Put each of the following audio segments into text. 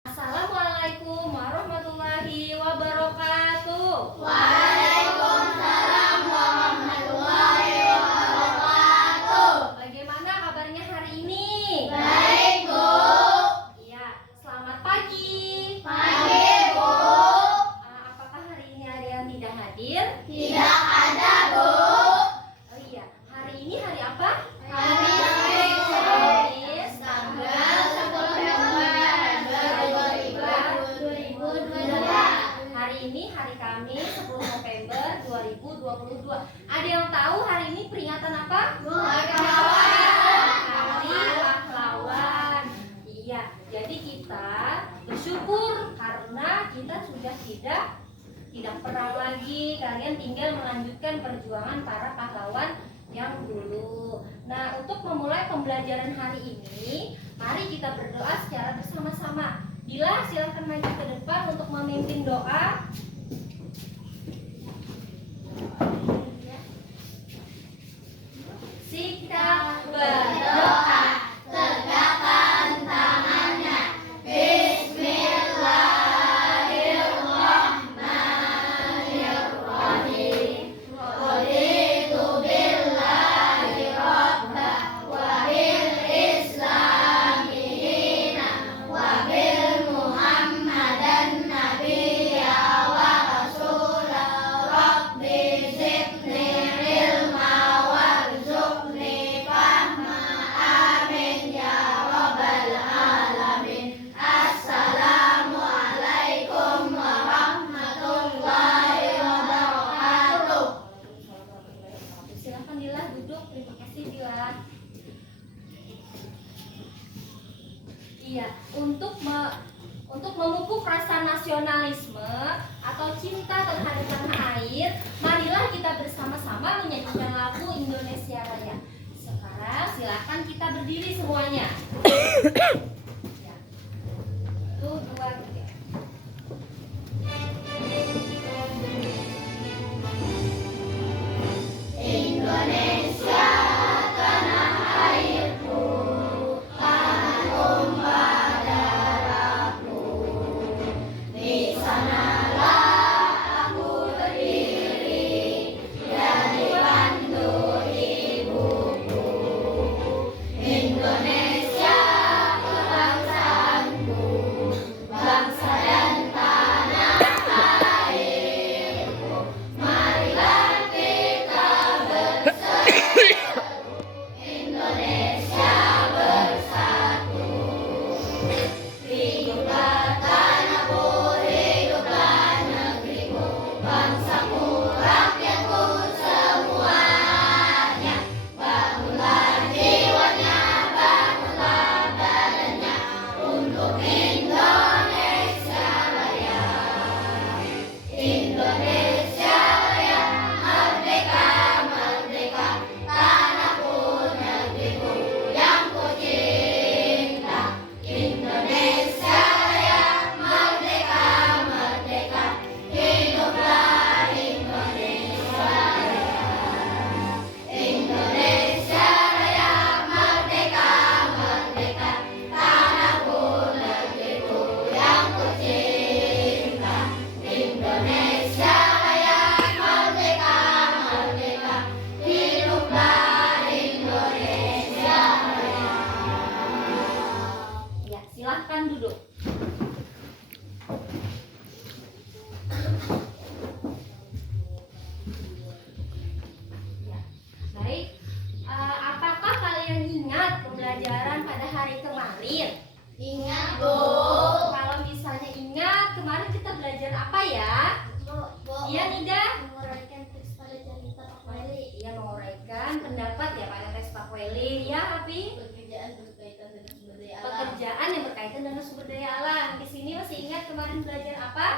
Assalamualaikum warahmatullahi wabarakatuh. Waalaikumsalam warahmatullahi wabarakatuh. Bagaimana kabarnya hari ini? Baik, Bu. Iya, selamat pagi. Pagi, Bu. Apakah hari ini ada yang tidak hadir? Tidak ada, Bu. Oh iya, hari ini hari apa? Hari Kamis, tanggal 10 November 2022. Hari ini hari Kamis 10 November 2022. Ada yang tahu hari ini peringatan apa? Hari Pahlawan. Iya, jadi kita bersyukur karena kita sudah tidak perang lagi. Kalian tinggal melanjutkan perjuangan para pahlawan yang dulu. Nah, untuk memulai pembelajaran hari ini, mari kita berdoa secara bersama-sama. Bila silakan maju ke depan untuk memimpin doa. Kita berdoa. Tegakkan tangannya. Bismillahirrahmanirrahim. Raditu billahi rabba wa bil islami dina wa bil muhammadan nabiyya wa rasula. Rabbi zidni ilma warzuqni fahma. Amin ya rabbal alamin. Assalamualaikum warahmatullahi wabarakatuh. Silakan Dila duduk. Terima kasih Dila. Iya, untuk memupuk rasa nasionalisme atau cinta terhadap tanah air, marilah kita bersama-sama menyanyikan lagu Indonesia Raya. Sekarang silakan kita berdiri semuanya. Ya. Tuh, 2, 3. Indonesia tanah airku, tanah tumpah darahku. Di sanalah aku berdiri dan dibantu ibuku. Indonesia kebangsaanku, bangsa dan tanah airku. Marilah kita bersatu, Indonesia bersatu. Hiduplah tanahku, hiduplah negeriku, bangsaku, rakyatku semuanya. Bangunlah jiwanya, bangunlah badannya untuk Indonesia Raya. Indonesia Raya, merdeka, merdeka, tanahku, negeriku yang ku cinta. Indonesia Raya, merdeka, merdeka, hiduplah Indonesia Raya. Indonesia Raya, merdeka, merdeka, tanahku, negeriku yang ku cinta. Indonesia Raya, merdeka, merdeka, hiduplah Indonesia Raya. Ya, silahkan duduk. Ya, baik. Apakah kalian ingat pembelajaran pada hari kemarin? Ingat, Bu. Kalau misalnya ingat, kemarin kita belajar apa ya? Iya, Nida? Menguraikan teks pada cerita Pak Wali. Iya, menguraikan pendapat ya pada tes Pak Weli. Ya, Abi? Pekerjaan berkaitan dengan sumber daya alam. Pekerjaan yang berkaitan dengan sumber daya alam. Di sini masih ingat kemarin belajar apa?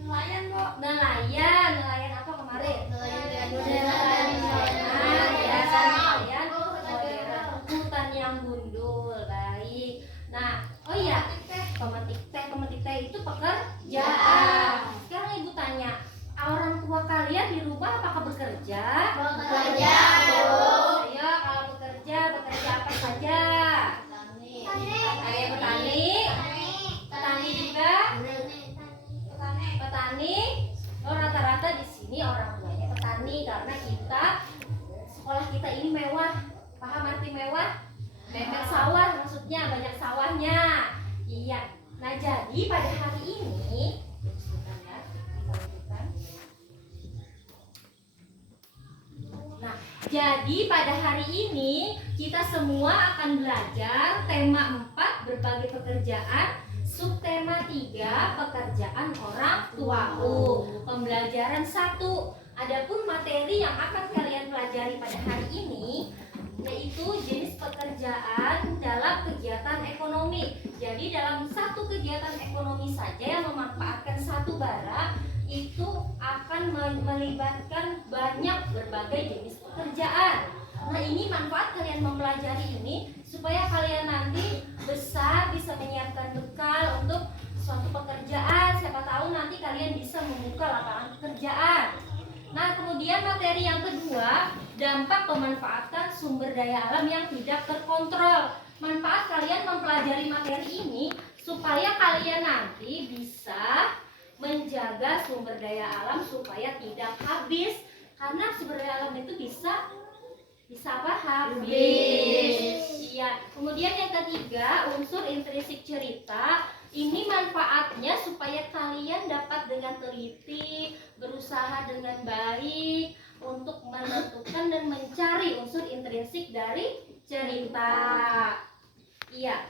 Nelayan, Bu. Nelayan. Nelayan apa kemarin? Nelayan dengan Nelayan. modern. Ya, nelayan modern. Hutan yang gundul. Baik. Nah, oh iya, pemetik teh itu pekerjaan. Sekarang Ibu tanya, orang tua kalian di rumah apakah bekerja? Bekerja, Bu. Ya, kalau bekerja apa saja? Petani. Ada yang petani, jadi pada hari ini, sebentar ya, kita lanjutkan. Nah, jadi pada hari ini kita semua akan belajar tema 4 berbagai pekerjaan, subtema 3 pekerjaan orang tuaku. Pembelajaran 1. Adapun materi yang akan kalian pelajari pada hari ini yaitu jenis pekerjaan dalam kegiatan ekonomi. Jadi dalam satu kegiatan ekonomi saja yang memanfaatkan satu barang itu akan melibatkan banyak berbagai jenis pekerjaan. Nah, ini manfaat kalian mempelajari ini supaya kalian nanti besar bisa menyiapkan bekal untuk suatu pekerjaan. Siapa tahu nanti kalian bisa membuka lapangan pekerjaan. Nah, kemudian materi yang kedua, dampak pemanfaatan sumber daya alam yang tidak terkontrol. Manfaat kalian mempelajari materi ini supaya kalian nanti bisa menjaga sumber daya alam supaya tidak habis. Karena sumber daya alam itu bisa apa? Habis. Iya. Kemudian yang ketiga, unsur intrinsik cerita. Ini manfaatnya supaya kalian dapat dengan teliti, berusaha dengan baik untuk menentukan dan mencari unsur intrinsik dari cerita. Iya.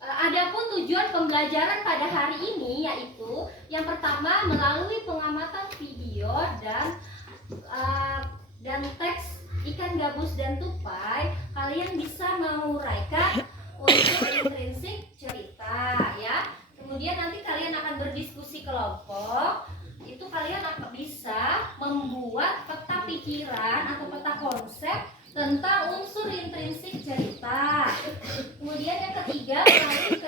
Adapun tujuan pembelajaran pada hari ini yaitu yang pertama melalui pengamatan video dan teks ikan gabus dan tupai, kalian bisa menguraikan unsur intrinsik cerita ya. Kemudian nanti kalian akan berdiskusi kelompok. Itu kalian akan bisa membuat peta pikiran atau peta konsep tentang unsur intrinsik cerita. Kemudian yang ketiga, melalui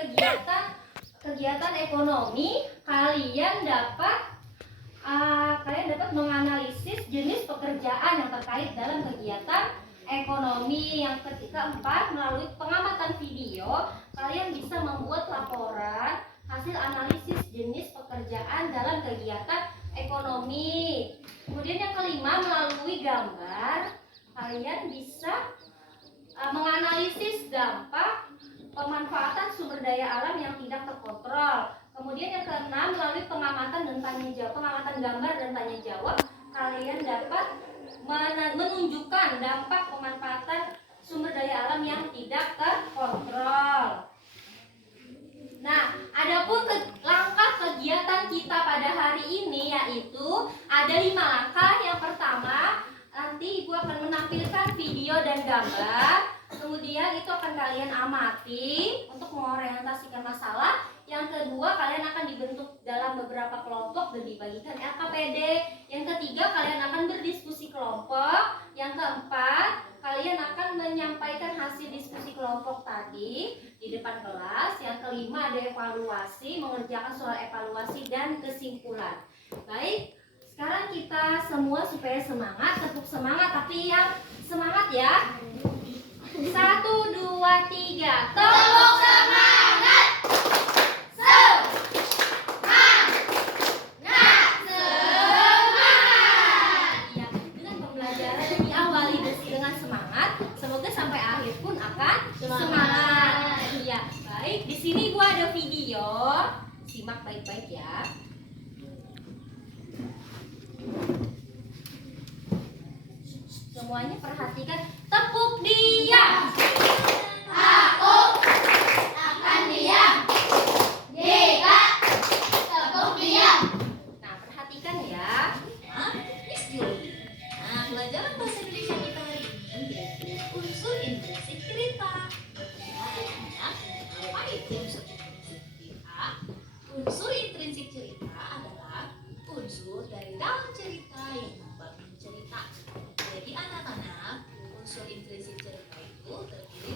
kegiatan ekonomi kalian dapat menganalisis jenis pekerjaan yang terkait dalam kegiatan ekonomi. Yang keempat, melalui pengamatan video kalian bisa membuat laporan hasil analisis jenis pekerjaan dalam kegiatan ekonomi. Kemudian yang kelima, melalui gambar kalian bisa menganalisis dampak pemanfaatan sumber daya alam yang tidak terkontrol. Kemudian yang keenam, melalui pengamatan dan tanya jawab, pengamatan gambar dan tanya jawab, kalian dapat menunjukkan dampak pemanfaatan sumber daya alam yang tidak terkontrol. Nah, adapun langkah kegiatan kita pada hari ini yaitu ada 5 langkah. Yang pertama, nanti Ibu akan menampilkan video dan gambar. Kemudian itu akan kalian amati untuk mengorientasikan masalah. Yang kedua, kalian akan dibentuk dalam beberapa kelompok dan dibagikan LKPD. Yang ketiga, kalian akan berdiskusi kelompok. Yang keempat, kalian akan menyampaikan hasil diskusi kelompok tadi di depan kelas. Yang kelima, ada evaluasi, mengerjakan soal evaluasi dan kesimpulan. Baik, sekarang kita semua supaya semangat, tepuk semangat, tapi yang semangat ya. 1, 2, 3, tepuk semangat. Semoga sampai akhir pun akan semangat. Iya, baik. Di sini gua ada video. Simak baik-baik ya. Semuanya perhatikan. Tepuk diam. Aku akan diam jika tepuk diam. Nah, perhatikan ya. Miss Julie. Nah, pelajaran bahasa Indonesia kita hari ini yaitu unsur intrinsik cerita. Apa itu unsur intrinsik cerita? Unsur intrinsik cerita adalah unsur dari dalam cerita yang membangun cerita. Jadi anak-anak, unsur intrinsik cerita itu terdiri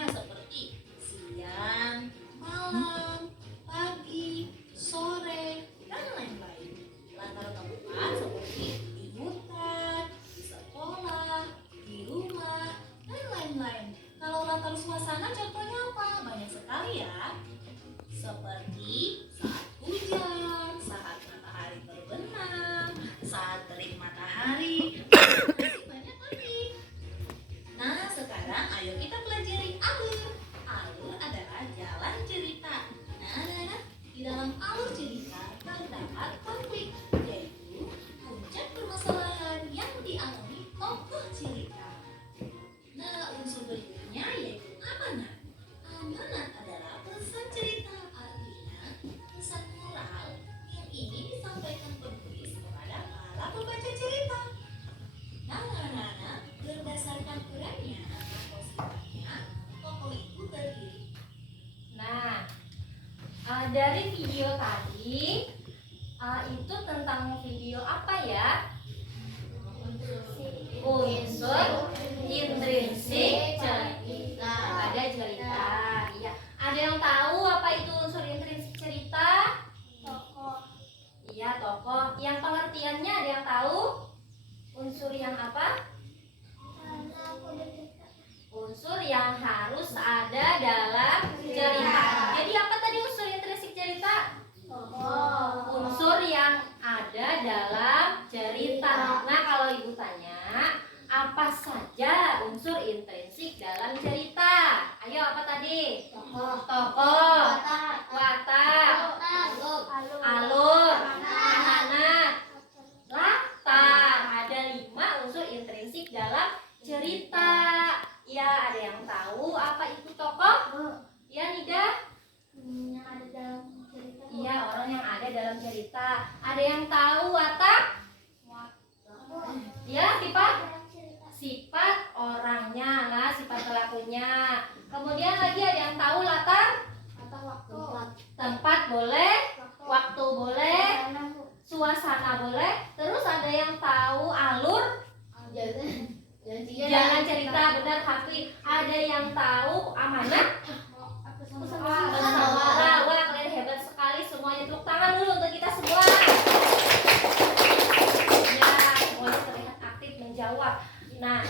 waktunya seperti siang, malam, pagi, sore, dan lain-lain. Latar tempat seperti di hutan, di sekolah, di rumah, dan lain-lain. Kalau latar suasana contohnya apa? Banyak sekali ya. Seperti saat hujan, saat matahari terbenam, saat terik matahari, masih banyak lagi. Nah, sekarang ayo kita pelajari alur. Alur adalah jalan cerita. Nah, di dalam alur cerita terdapat konflik, yaitu puncak permasalahan yang dialami tokoh cerita. Nah, unsur berikutnya yaitu amanat. Amanat adalah pesan cerita, artinya pesan moral yang ingin disampaikan penulis kepada para pembaca cerita. Nah, berdasarkan perannya atau sifatnya, tokoh itu terdiri. Nah, dari video tadi itu tentang video apa ya? Unsur intrinsik cerita. Ada cerita. Iya. Ada yang tahu apa itu unsur intrinsik cerita? Tokoh. Iya, tokoh. Yang pengertiannya ada yang tahu? Unsur yang apa? Unsur yang harus ada dalam cerita. Jadi apa tadi unsur intrinsik cerita? Unsur yang ada dalam cerita. Nah, kalau ibu tanya, apa saja unsur intrinsik dalam cerita? Ayo, apa tadi? Tokoh, watak, alur, amanat, latar. Ada 5 unsur intrinsik dalam cerita. Ya, ada yang tahu apa itu tokoh? Ya, Nida? Yang ada dalam cerita. Iya, orang yang ada dalam cerita. Ada yang tahu watak? Ya, sifat orangnya lah, sifat pelakunya. Kemudian lagi ada yang tahu latar? Atau waktu. Tempat boleh, waktu boleh, suasana boleh. Terus ada yang tahu alur? Jangan cerita, benar Hafi. Ada yang tahu amanat? Wah, kalian hebat sekali semuanya. Tepuk tangan dulu untuk kita semua. Ya, semuanya terlihat aktif menjawab. Nah,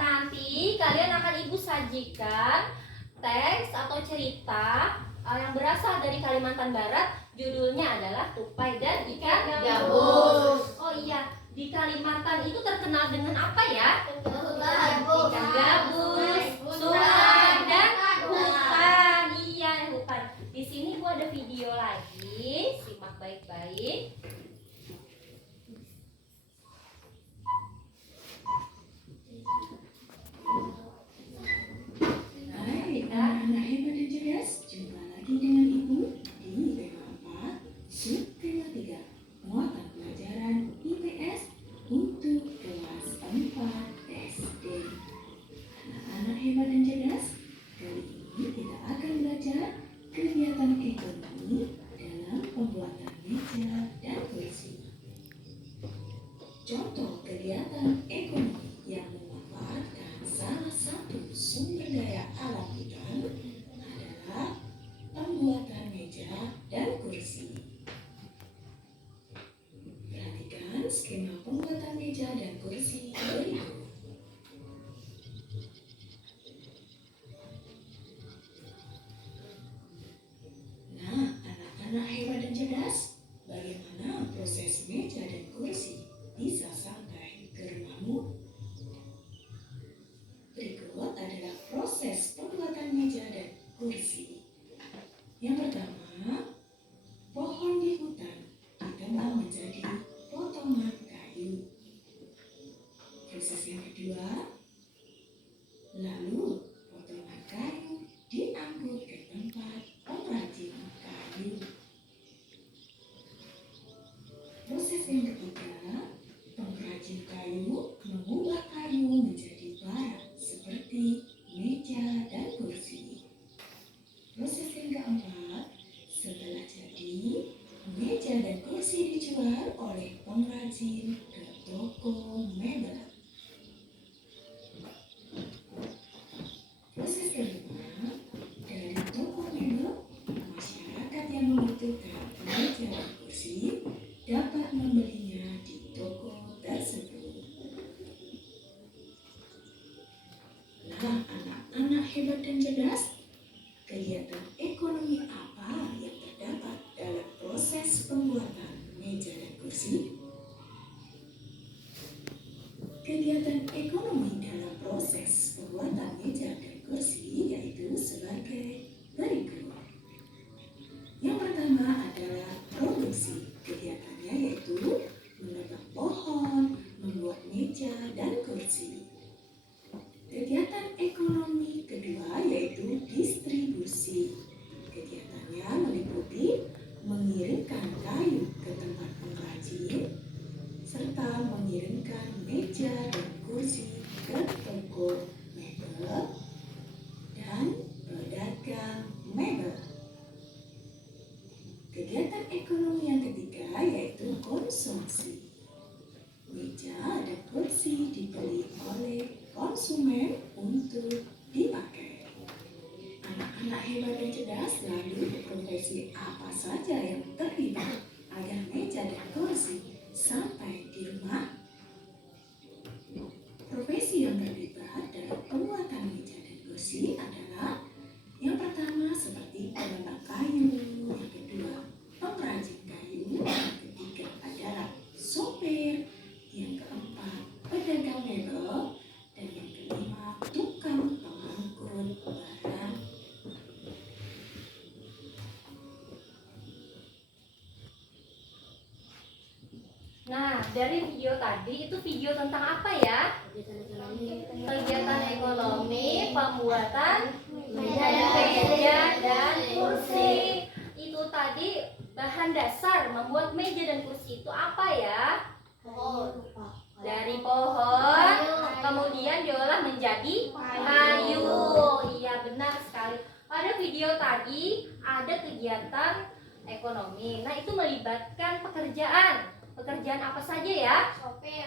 nanti kalian akan ibu sajikan teks atau cerita yang berasal dari Kalimantan Barat. Judulnya adalah Tupai dan Ikan Gabus. Oh iya, di Kalimantan itu terkenal dengan apa ya? Ikan gabus, sungai, dan hutan. Iya, hutan. Di sini gua ada video lagi, simak baik-baik. Hai anak-anak hebat dan cerdas, jumpa lagi dengan Ibu di tema 4, sub tema 3, muatan pelajaran IPS untuk kelas 4 SD. Anak-anak hebat dan cerdas, kali ini kita akan belajar kegiatan ekonomi dalam pembuatan meja dan kursi. Contoh kegiatan ekonomi yang memanfaatkan salah satu sumber daya alam hutan adalah pembuatan meja dan kursi. Perhatikan skema pembuatan meja dan kursi berikut. Nah, anak-anak hebat dan cerdas, bagaimana proses meja dan kursi bisa sampai ke rumahmu? Berikut adalah proses pembuatan meja dan kursi. Yang pertama, pohon di hutan ditebang menjadi potongan kayu. Proses yang kedua, lalu potongan kayu diangkut ke tempat pengrajin kayu. Proses yang ketiga, pengrajin kayu mengubah kayu menjadi barang seperti meja dan kursi. Proses yang keempat, hebat dan cerdas? Kegiatan ekonomi apa yang terdapat dalam proses pembuatan meja dan kursi? Kegiatan ekonomi dalam proses pembuatan meja dan kursi yaitu sebagai berikut. Yang pertama adalah produksi. Kegiatannya yaitu menebang pohon, membuat meja dan kursi. Kegiatan ekonomi kedua yaitu distribusi. Kegiatannya meliputi mengirimkan kayu ke tempat pengrajin serta mengirimkan meja dan kursi ke toko mebel dan pedagang mebel. Kegiatan ekonomi yang ketiga yaitu konsumsi. Meja dan kursi dibeli oleh konsumen untuk dipakai. Anak-anak hebat dan cerdas, lalu profesi apa saja yang terlibat agar meja dan kursi sampai di rumah? Profesi yang terlibat dalam pembuatan meja dan kursi adalah yang pertama seperti penebang kayu, yang kedua pengrajin kayu, yang ketiga adalah sopir, yang keempat pedagang mebel, dan yang kelima tukang pengangkut barang. Nah, dari video tadi itu video tentang apa ya? Kegiatan ekonomi, pembuatan meja dan kursi. Itu tadi bahan dasar membuat meja dan kursi itu apa ya? Dari pohon, kemudian diolah menjadi kayu. Iya, benar sekali. Pada video tadi ada kegiatan ekonomi. Nah, itu melibatkan pekerjaan. Pekerjaan apa saja ya? Sopir,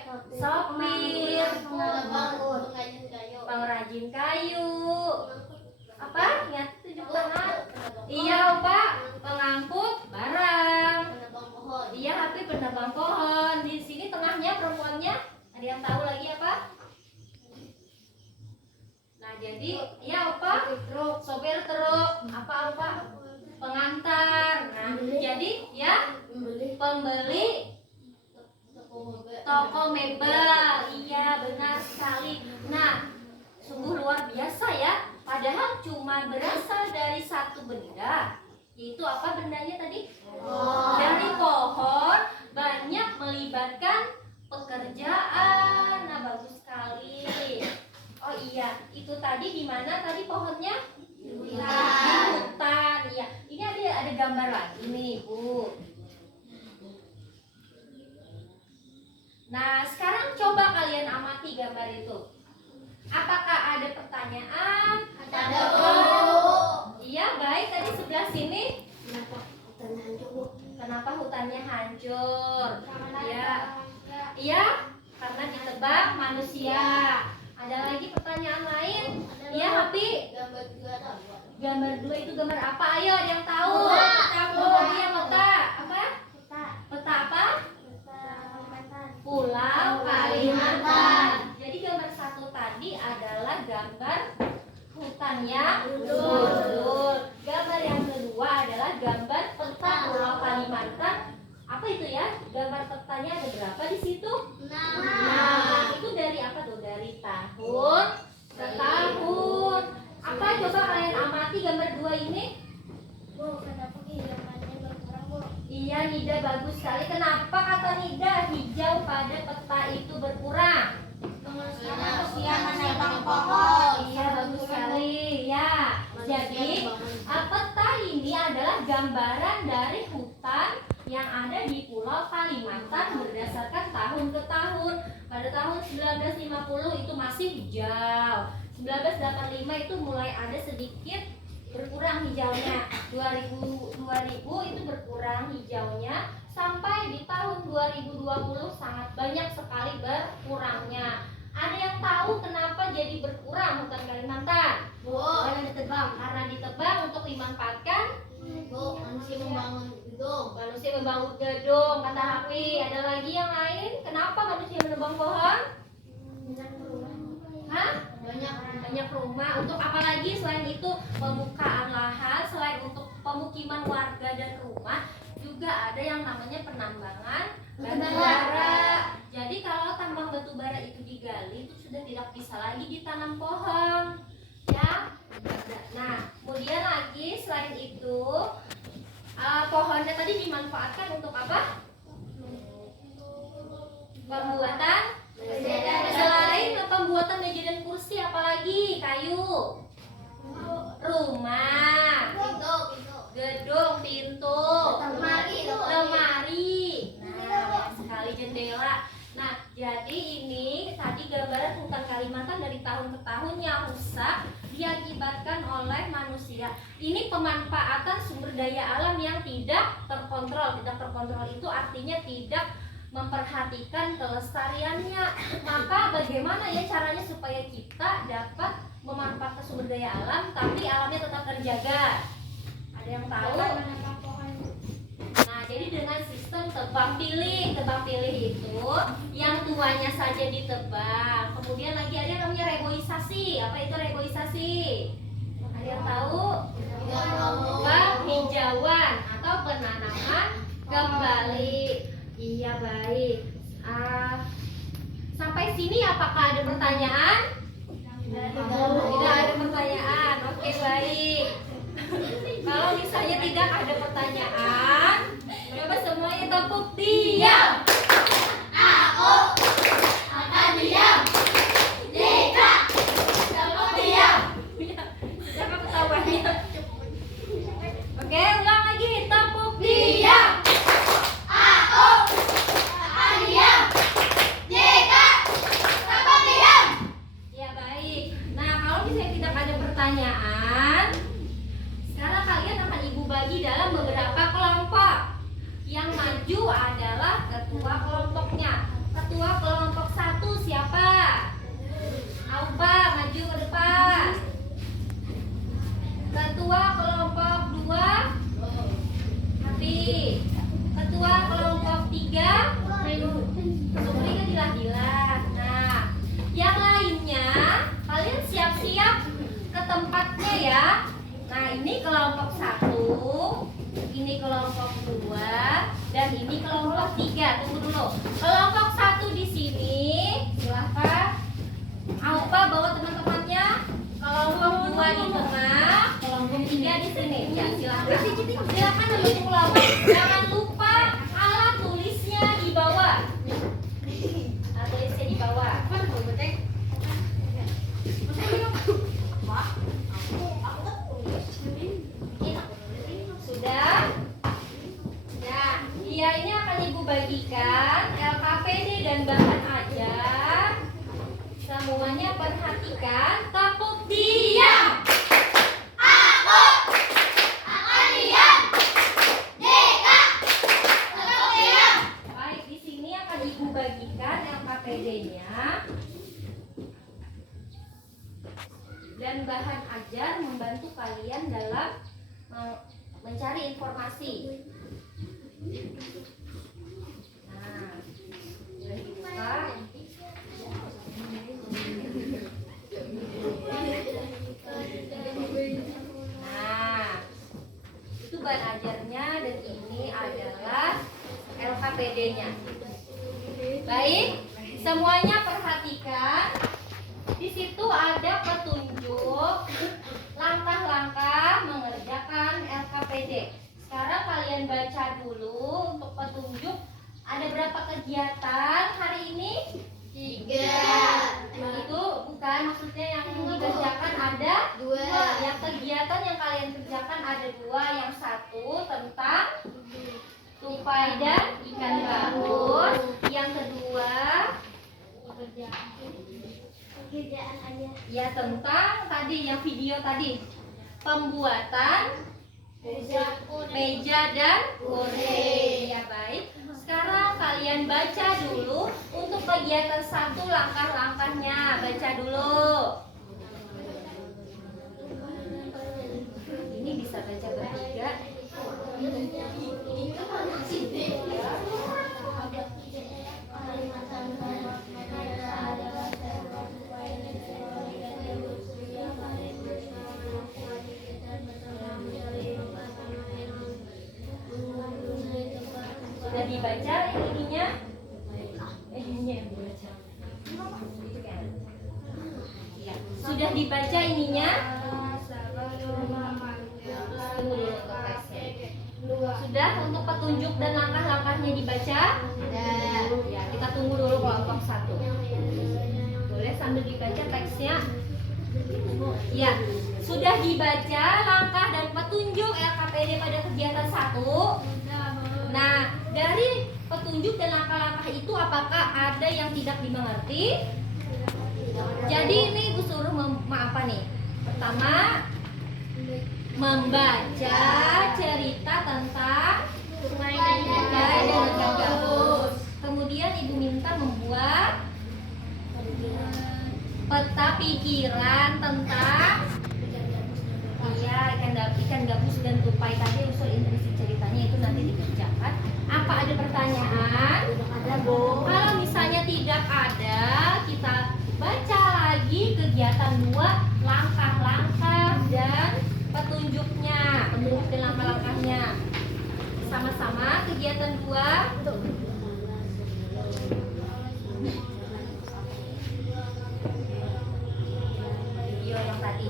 pengrajin kayu, apa? Ingat tunjuk tangan. Iya, Pak. Pengangkut barang. Iya, tapi penebang pohon. Di sini tengahnya perempuannya. Ada yang tahu lagi apa? Nah, jadi iya, Opa. Sopir truk. Apa, Opa? Pengantar. Nah, jadi ya pembeli toko mebel. Iya, benar sekali. Nah, sungguh luar biasa ya. Padahal cuma berasal dari satu benda. Yaitu apa bendanya tadi? Dari pohon. Banyak melibatkan pekerjaan. Nah, bagus sekali. Oh iya, itu tadi di mana tadi pohonnya? Di hutan. Iya. Ini ada gambar lagi nih, Bu. Nah, sekarang coba kalian amati gambar itu. Apakah ada pertanyaan? Ada. Iya, baik. Tadi sebelah sini. Kenapa hutannya hancur? Iya. Iya, karena ditebang manusia. Ada lagi pertanyaan lain? Iya, Happy. Gambar 2 itu gambar apa? Ayo, ada yang tahu? Oh, iya, peta. Apa? Peta apa? Pulau Kalimantan. Jadi gambar 1 tadi adalah gambar hutan yang gundul. Gambar yang kedua adalah gambar peta Pulau Kalimantan. Apa itu ya? Gambar petanya ada berapa di situ? 6. Nah, itu dari apa tuh? Dari tahun ke tahun. Apa coba kalian amati gambar 2 ini? Kenapa hijauannya berkurang, Bu? Iya, Nida, bagus sekali. Kenapa kata Nida hijau pada peta itu berkurang? Manusia menebang pohon. Iya, bagus sekali. Ya, jadi peta ini adalah gambaran dari hutan yang ada di Pulau Kalimantan berdasarkan tahun ke tahun. Pada tahun 1950 itu masih hijau. 1985 itu mulai ada sedikit berkurang hijaunya. 2000 itu berkurang hijaunya sampai di tahun 2020 sangat banyak sekali berkurangnya. Ada yang tahu kenapa jadi berkurang hutan Kalimantan? Karena ditebang. Karena ditebang untuk dimanfaatkan. Bu, manusia membangun gedung. Manusia membangun gedung, kata Hafi. Ada lagi yang lain? Kenapa manusia menebang pohon? banyak rumah. Untuk apa lagi selain itu? Pembukaan lahan, selain untuk pemukiman warga dan rumah, juga ada yang namanya penambangan batu bara. Jadi kalau tambang batu bara itu digali, itu sudah tidak bisa lagi ditanam pohon, ya. Nah, kemudian lagi selain itu, pohonnya tadi dimanfaatkan untuk apa? Pembuatan. Selain pembuatan meja dan kursi, apalagi? Kayu, rumah, gedung, pintu, lemari, nah, sekali jendela. Nah, jadi ini tadi gambaran hutan Kalimantan dari tahun ke tahun yang rusak diakibatkan oleh manusia. Ini pemanfaatan sumber daya alam yang tidak terkontrol. Tidak terkontrol itu artinya tidak memperhatikan kelestariannya. Maka bagaimana ya caranya supaya kita dapat memanfaatkan sumber daya alam tapi alamnya tetap terjaga? Ada yang tahu? Nah, jadi dengan sistem tebang pilih. Tebang pilih itu yang tuanya saja ditebang. Kemudian lagi ada yang namanya reboisasi. Apa itu reboisasi? Ada yang tahu? Penghijauan atau penanaman kembali. Iya, baik. Sampai sini apakah ada pertanyaan? Tidak ada pertanyaan. Oke, baik. Kalau misalnya tidak ada pertanyaan, coba semuanya tepuk diam. Aku akan diam jika kamu diam. Siapa ketawanya? Oke, ulang lagi. Tepuk diam. Aku akan diam jika kamu diam. Ya, baik. Nah, kalau misalnya tidak ada pertanyaan, sekarang kalian akan Ibu bagi dalam beberapa kelompok. Yang maju adalah ketua kelompoknya. Ketua kelompok 1 siapa? Auba, maju ke depan. Ketua kelompok 2 Habib. Ketua kelompok 3 Sobri kan dilah-dilah. Nah, yang lainnya kalian siap-siap ke tempatnya ya. Nah, ini kelompok 1, ini kelompok 2, dan ini kelompok 3. Tunggu dulu. Kelompok 1 di sini, silahkan. Aupa bawa teman-temannya. Kelompok 2 di tengah, kelompok 3 di sini. Ya, silahkan. Silahkan untuk pulang. Jangan lupa alat tulisnya di bawah. Alat tulisnya di bawah. Sudah? Nah, dia ini akan Ibu bagikan LKPD dan bahan ajar. Semuanya perhatikan. Tepuk diam. Aku akan diam jika kamu diam. Baik, di sini akan Ibu bagikan LKPD-nya dan bahan ajar membantu kalian dalam mencari informasi. Nah, boleh dibuka. Nah, itu bahan ajarnya dan ini adalah LKPD-nya. Baik, semuanya perhatikan. Di situ ada petunjuk langkah-langkah mengerjakan LKPD. Sekarang kalian baca dulu untuk petunjuk. Ada berapa kegiatan hari ini? 3. Itu bukan, maksudnya yang dikerjakan ada 2. Yang kegiatan yang kalian kerjakan ada 2. Yang satu tentang tupai dan ikan baus. Yang kedua Kerjaan aja. ya tentang tadi yang video tadi, pembuatan meja dan kursi. Ya, baik. Sekarang kalian baca dulu untuk kegiatan 1 langkah-langkahnya. Baca dulu. Ini bisa baca bertiga. dibaca ininya? Ininya yang dibaca. Ya. Sudah dibaca ininya? Tunggu dulu untuk teksnya. Sudah untuk petunjuk dan langkah-langkahnya dibaca? Ya, kita tunggu dulu kelompok 1. Boleh sambil dibaca teksnya? Ya, sudah dibaca langkah dan petunjuk LKPD pada kegiatan 1. Nah, dari petunjuk dan langkah-langkah itu apakah ada yang tidak dimengerti? Jadi ini Ibu suruh apa nih? Pertama, membaca cerita tentang sungai dan gabus. Kemudian Ibu minta membuat peta pikiran tentang ikan gabus dan tupai. Tadi usul intrinsik ceritanya itu nanti dikerjakan. Apa ada pertanyaan? Ada, Bu. Kalau misalnya tidak ada, kita baca lagi kegiatan 2, langkah-langkah dan petunjuknya, petunjuk dan langkah-langkahnya. Sama-sama kegiatan 2. Video yang tadi.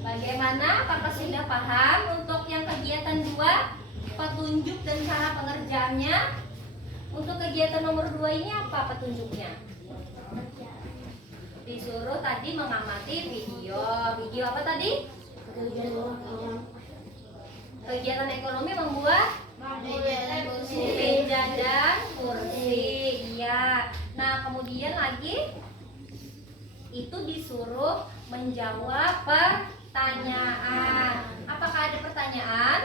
Bagaimana? Apakah sudah paham untuk yang kegiatan 2, petunjuk dan cara pengerjaannya? Untuk kegiatan nomor 2 ini apa petunjuknya? Disuruh tadi mengamati video. Video apa tadi? Kegiatan ekonomi membuat meja dan kursi. Iya. Nah, kemudian lagi itu disuruh menjawab pertanyaan. Apakah ada pertanyaan?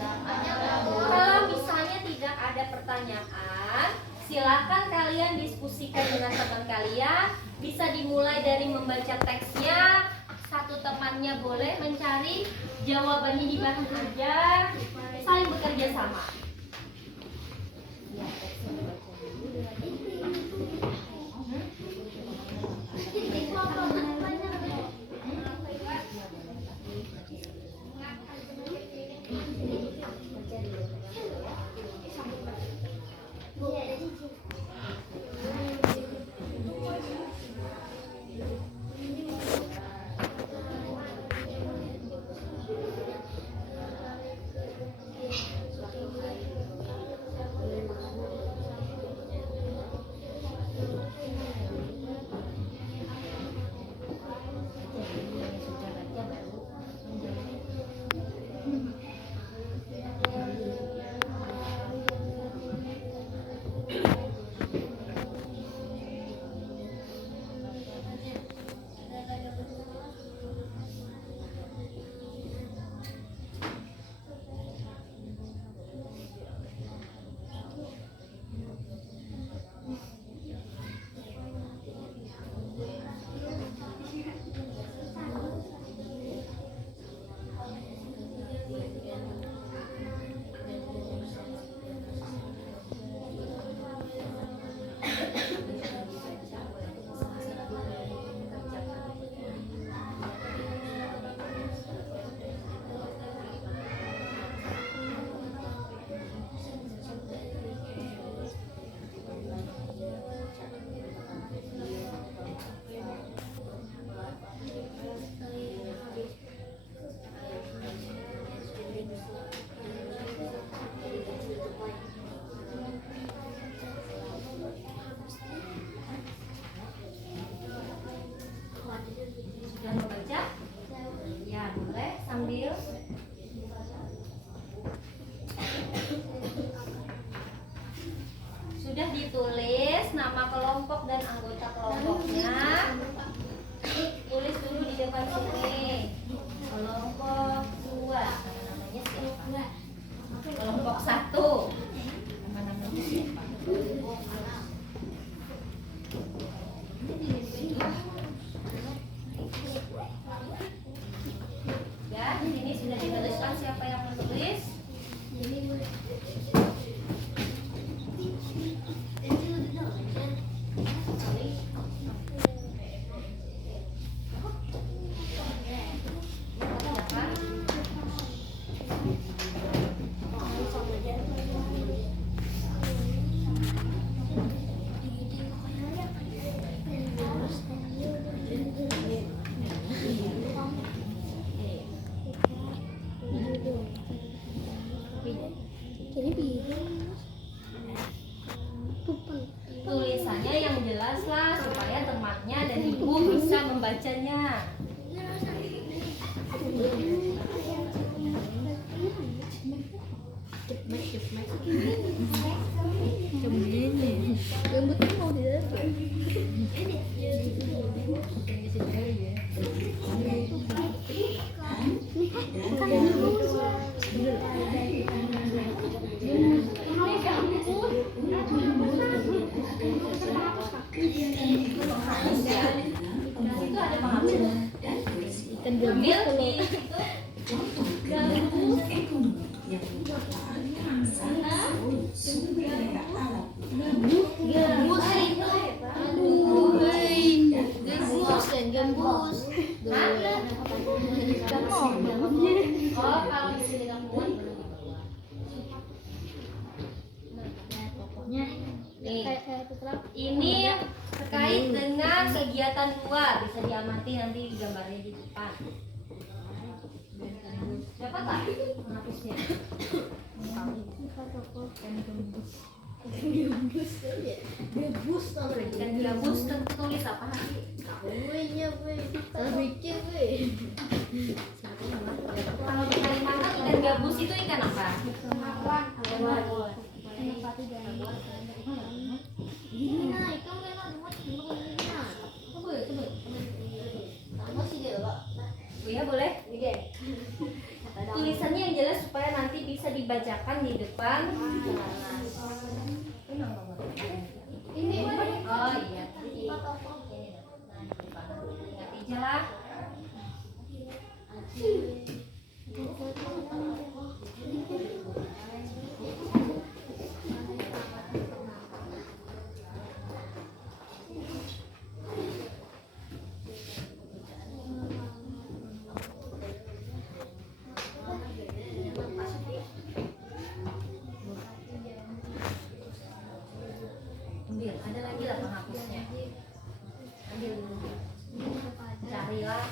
Kalau misalnya tidak ada pertanyaan, silakan kalian diskusikan dengan teman kalian. Bisa dimulai dari membaca teksnya. Satu temannya boleh mencari jawabannya di bahan aja. Saling bekerja sama. Ya, teksnya dibaca dulu. tulisannya yang jelas lah supaya temannya dan ibu bisa membacanya. Itu ada penghapus. Ambil di situ. Gabus ekonomi yang merupakan salah satu sumber daya alam Gembus itu. Aduh, gembus dan gembus. Oh, kalau di sini nggak muat baru di bawah. Pokoknya Nih, kayak itu terang. ini terkait dengan kegiatan luar, bisa diamati nanti gambarnya di depan. Dapat tak penghapusnya? Gembus tau gak? Dan gabus tentu tulis apa nanti? Salah bikin gue. Kalau di Kalimantan ikan gabus itu ikan apa? Oh ya boleh. Tulisannya yang jelas supaya nanti bisa dibacakan di depan. Ini Oh iya. Ingat aja lah. Ambil, ada lagi lah penghapusnya. Ambil dulu. Carilah.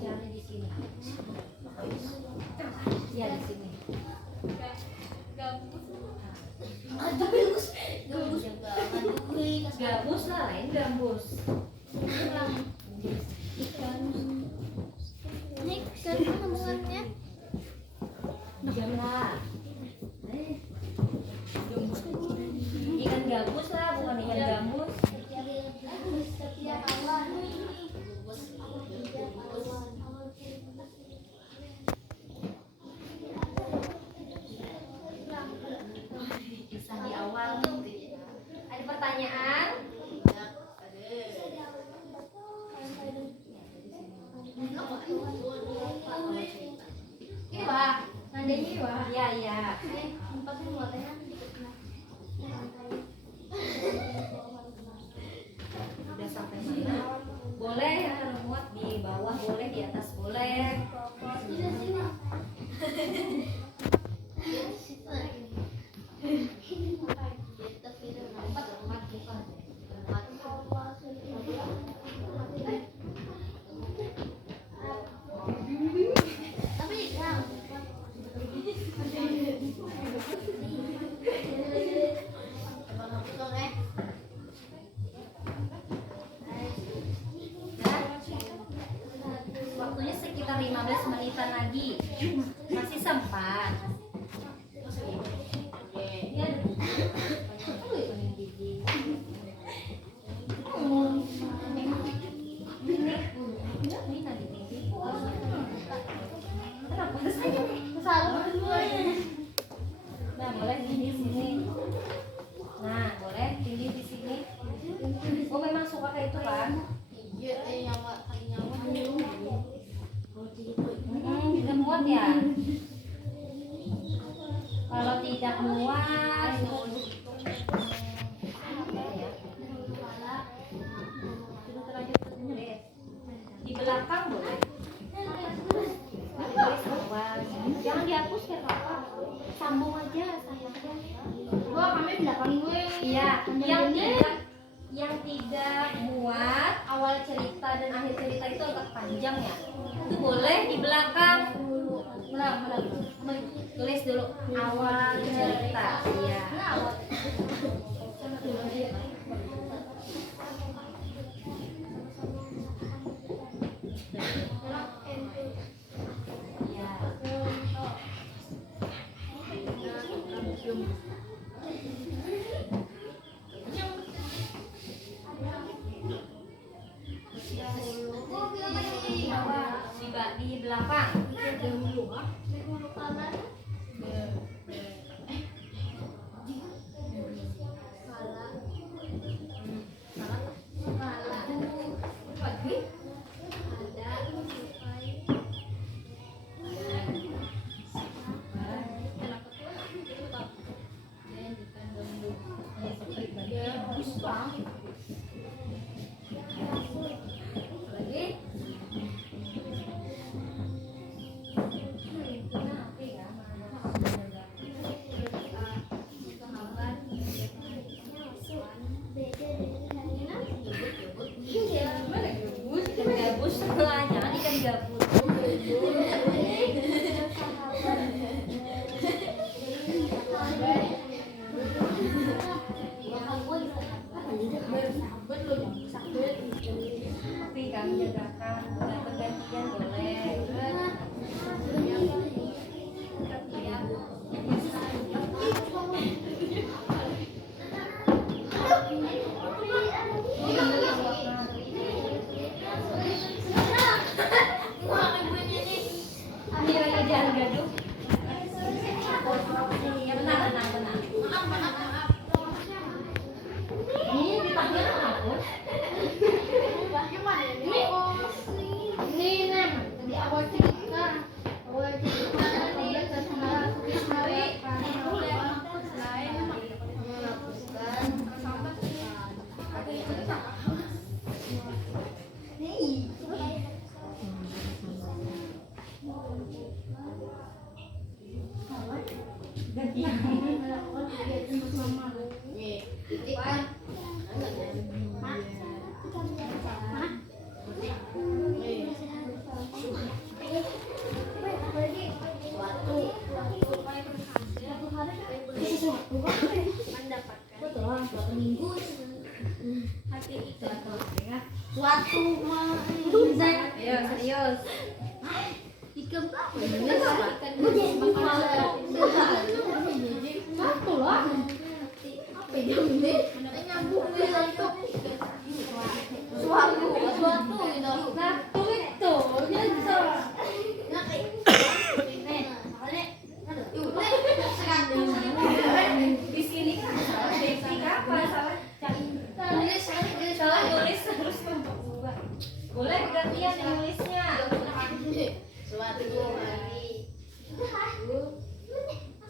Cari di sini. Ya di sini. Gabus lah, lain gabus. ini kan hubungannya. Jangan. Ikan gabus lah, bukan ikan gambus. Setiap awan. Bisa di awal. Ada pertanyaan? Ini wah, nadanya wah. Iya iya. Udah sampai mana? Boleh yang muat di bawah, boleh di atas, boleh. Waktunya sekitar 15 menitan lagi. Masih sempat. Ini ada kuning gigi. Ini tadi tinggi. Kenapa saja nih? Nah, boleh di sini. Nah, boleh pilih di sini. Oh, memang suka kayak itu kan? Tidak muat ya? Kalau tidak muat, di belakang boleh. Tulis awal. Jangan dihapus ya kakak. Sambung aja, sambung aja. Gua kami belakang gue. Iya, yang tidak muat awal cerita dan akhir cerita itu agak panjang ya. Itu boleh di belakang. Tulis dulu awal cerita. Iya. Di belakang. Gabus lah, jangan ikan gabus. Tapi kami jagakan, boleh pergantian boleh. Jangan gaduh. Ya benar. Ini dipanggil apa? Ini Nem, di awal cerita suatu Ayo serius. ikan berapa? Satu lah. Apa yang ini? Nyambung dengan itu. Suatu gitu. Satu itu. Jadi salah. Di sini kan salah basic apa? Salah nulis harus berubah. Boleh gantian nulisnya. Suatu hari.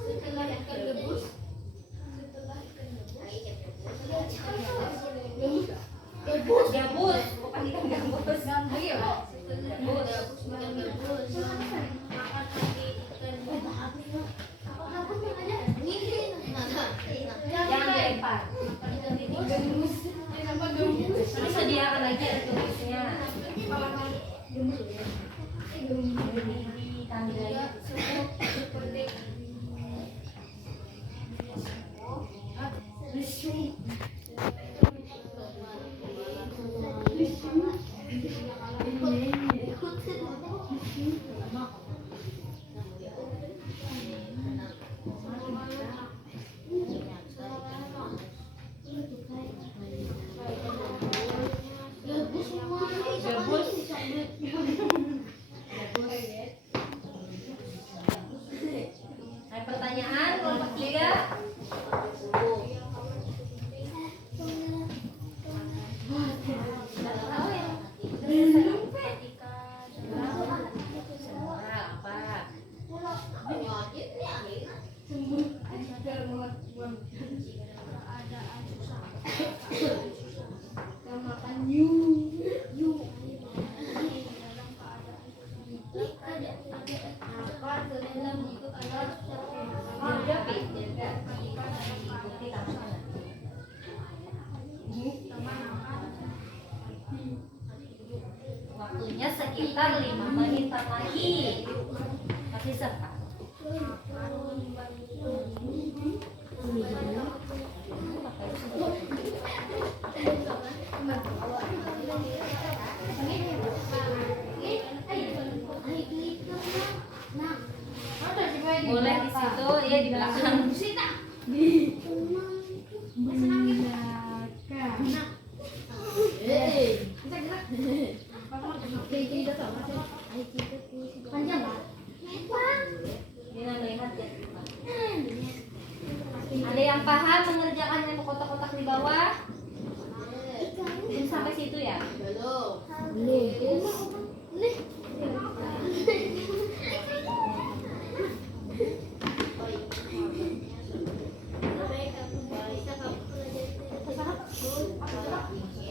Setelah ikan gabus. Gabus, bukan ikan gabus. Jangan dilempar. Nanti sediakan lagi ada tulisnya. Ditambil lagi. Ada pertanyaan kelompok 3? Waktunya sekitar 5 menitan lagi. Masih Bisa Kak? Boleh di situ, ya di belakang. Panjang lah. Dengan melihat ya. Ada yang paham mengerjakan yang kotak-kotak di bawah? Belum sampai situ ya?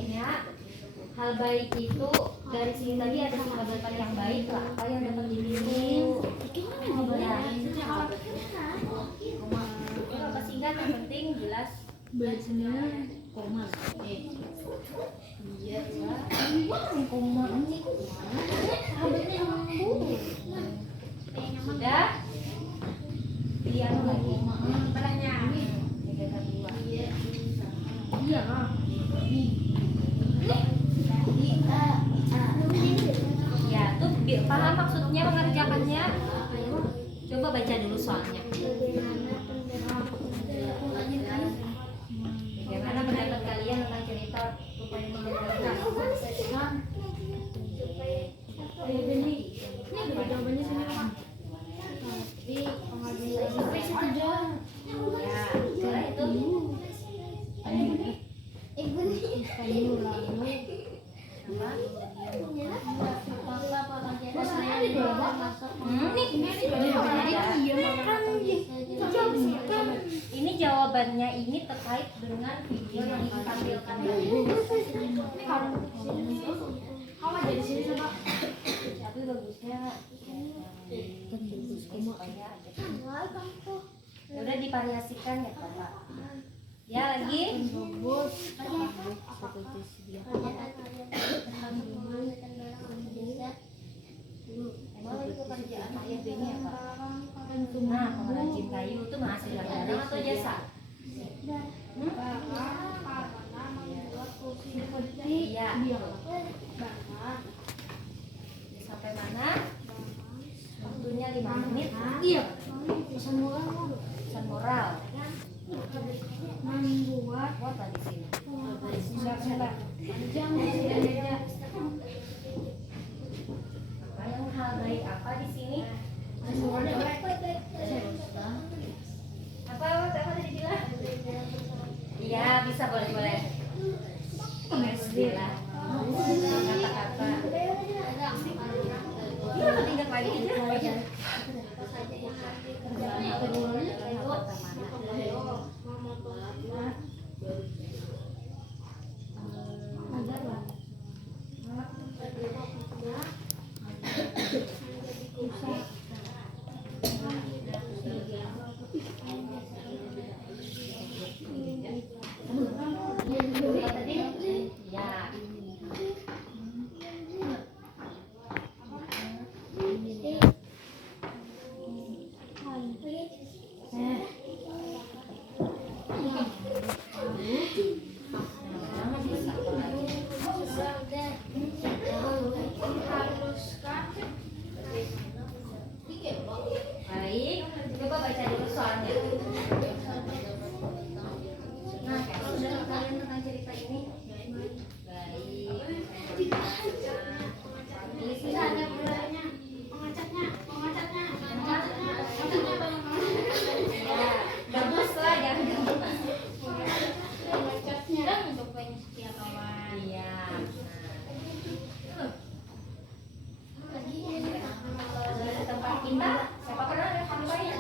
Ya. Hal baik itu dari sini tadi ada sifat-sifat yang baik lah. Apa yang dapat dibimbing? Ya. Apa singkat yang penting jelas. Belajarnya koma. Iya, koma ini. Sudah? Yang lagi. Iya. Ya, tuh paham maksudnya mengerjakannya. Coba baca dulu soalnya. Bagaimana pendapat kalian tentang cerita upaya mengerjakan? Jawabannya sini Pak. Ya, setelah itu ini jawabannya ini terkait dengan video yang ditampilkan. Kamu aja di sini sama. Tapi bagusnya supaya udah divariasikan ya Bapak. Ya lagi. Emang lagi pekerjaan ayah ini ya Pak? Nah, pengrajin kayu itu menghasilkan barang atau jasa? Iya. Sampai mana? Waktunya 5 menit. Iya. Pesan moral. Pesan moral. Membuat Buat lah di sini. panjang Apa yang hal baik apa di sini? Apa tadi dibilang? Iya, bisa boleh. Bismillah. Kata-kata. Iya, tinggal lagi aja. Ya. Baik, coba baca dulu soalnya. Nah, kalau sudah kalian tentang cerita ini, baik. Ya, bagus lah, jangan iya. Di tempat kita, siapa pernah ada sampai ya?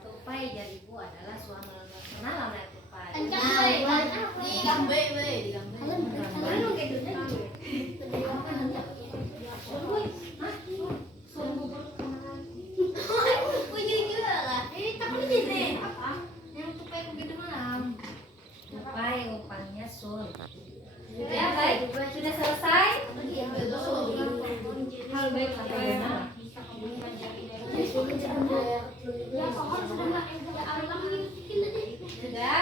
Tupai dari ibu adalah suami kenalan ya tupai. sun. Ya baik, sudah selesai. Hal baik apa yang sudah?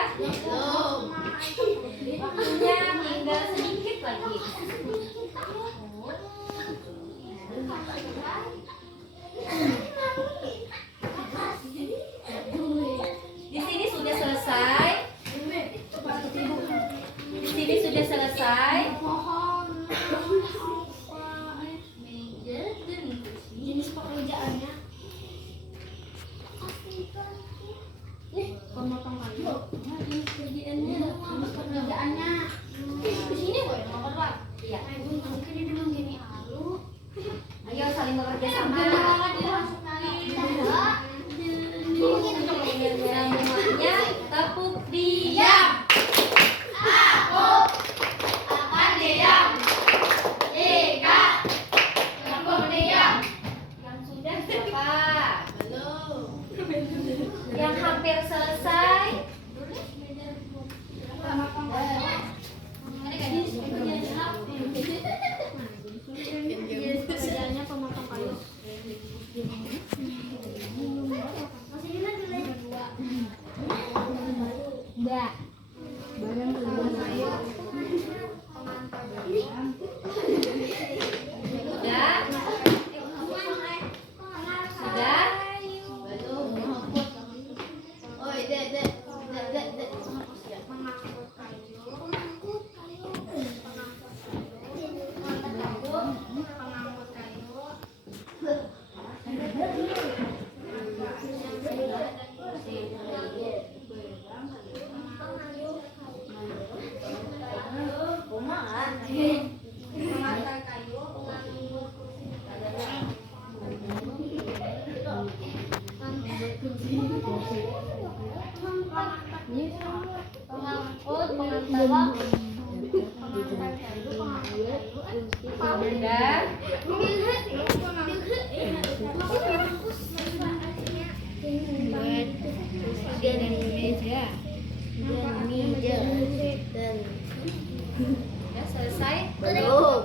Waktunya tinggal sedikit lagi. Di sini sudah selesai. Di sini sudah selesai. Jenis pekerjaannya pemotong kayu. Jenis pekerjaannya di sini kok ya, Pak? Iya. Mungkin dia bilang gini, halo. Ayo saling bekerja sama. Semuanya tepuk diam. Aku akan diam. Jika tepuk diam. Yang sudah siapa? Belum. Yang hampir selesai. Jenis pekerjaannya pemotong kayu. Enggak. Sudah? Sudah? Oh, dek. Sudah? Sudah selesai? Belum.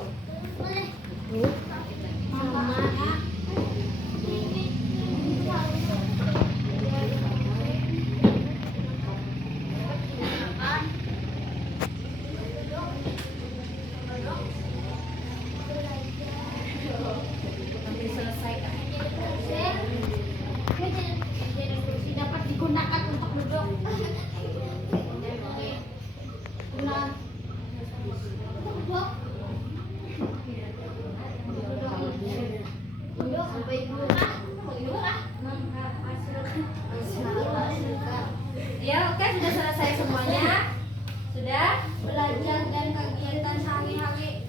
Hampir selesai kan? Dapat digunakan untuk duduk. Duduk sampai dulu. Ya, oke, sudah selesai semuanya. Sudah? Belajar dan kegiatan sehari-hari.